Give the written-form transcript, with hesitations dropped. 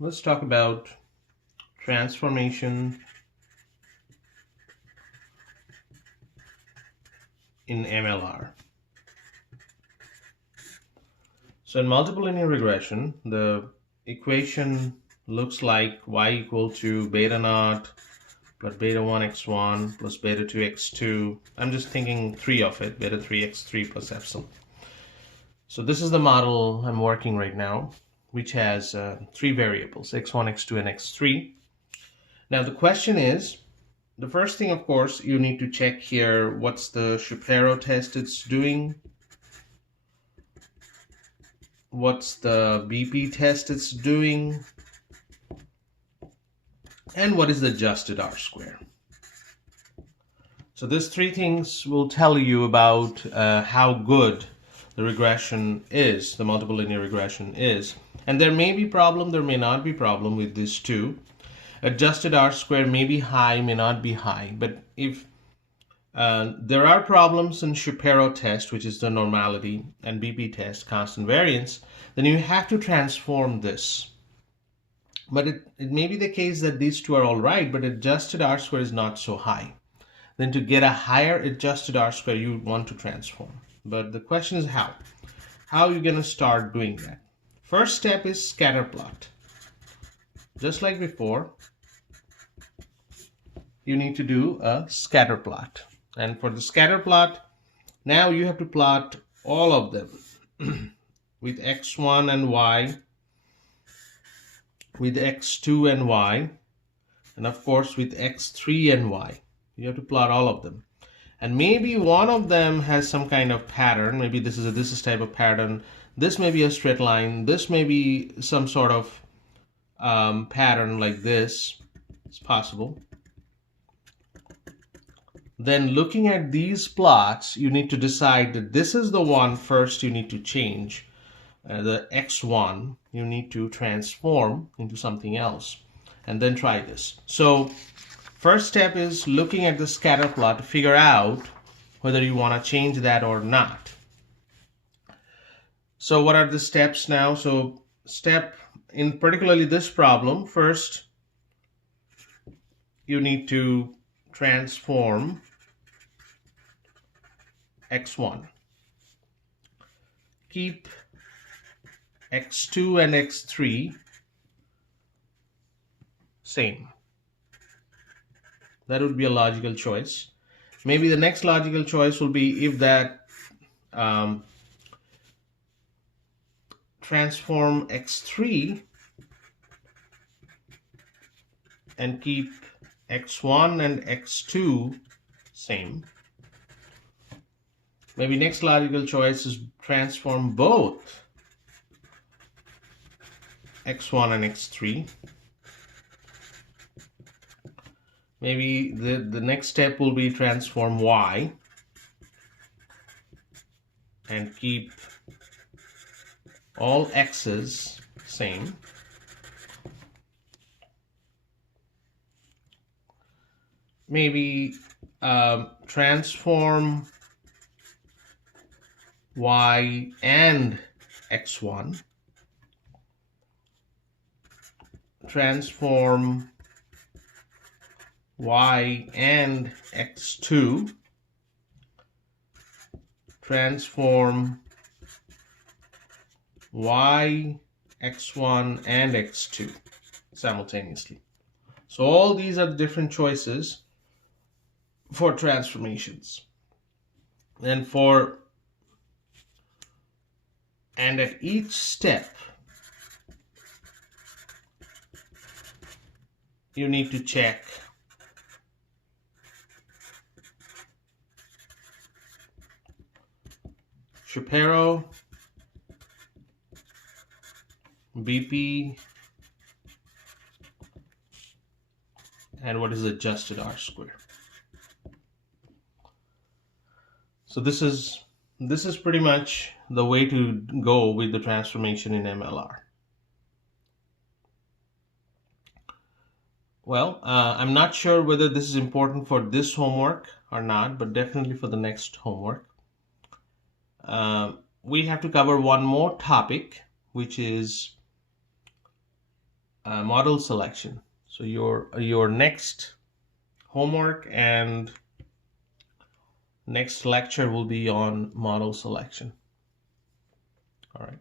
Let's talk about transformation in MLR. So in multiple linear regression, the equation looks like y equal to beta naught plus beta 1 x1 plus beta 2 x2. I'm just thinking 3 of it, beta 3 x3 plus epsilon. So this is the model I'm working right now, which has 3 variables, x1, x2, and x3. Now the question is, the first thing, of course, you need to check here what's the Shapiro test it's doing, what's the BP test it's doing, and what is the adjusted R-square. So these 3 things will tell you about how good the regression is, the multiple linear regression is. And there may be problem, there may not be problem with these 2. Adjusted R-square may be high, may not be high. But if there are problems in Shapiro test, which is the normality, and BP test, constant variance, then you have to transform this. But it may be the case that these 2 are all right, but adjusted R-square is not so high. Then to get a higher adjusted R-square, you want to transform. But the question is how. How are you going to start doing that? First step is scatter plot. Just like before, you need to do a scatter plot. And for the scatter plot, now you have to plot all of them with x1 and y, with x2 and y, and of course with x3 and y. You have to plot all of them. And maybe one of them has some kind of pattern. Maybe this is type of pattern. This may be a straight line. This may be some sort of pattern like this. It's possible. Then looking at these plots, you need to decide that this is the one first you need to change. The x1 you need to transform into something else, and then try this. So first step is looking at the scatter plot to figure out whether you want to change that or not. So what are the steps now? So step in particularly this problem, first you need to transform x1. Keep x2 and x3 same. That would be a logical choice. Maybe the next logical choice will be if that transform x3 and keep x1 and x2 same. Maybe next logical choice is transform both x1 and x3. Maybe the next step will be transform y and keep all x's same. Maybe transform y and x1. Transform y and x2. Transform y, x1, and x2 simultaneously. So all these are the different choices for transformations. And at each step, you need to check Shapiro, BP, and what is adjusted R-square. So this is pretty much the way to go with the transformation in MLR. Well, I'm not sure whether this is important for this homework or not, but definitely for the next homework. We have to cover one more topic, which is model selection. So your next homework and next lecture will be on model selection. All right.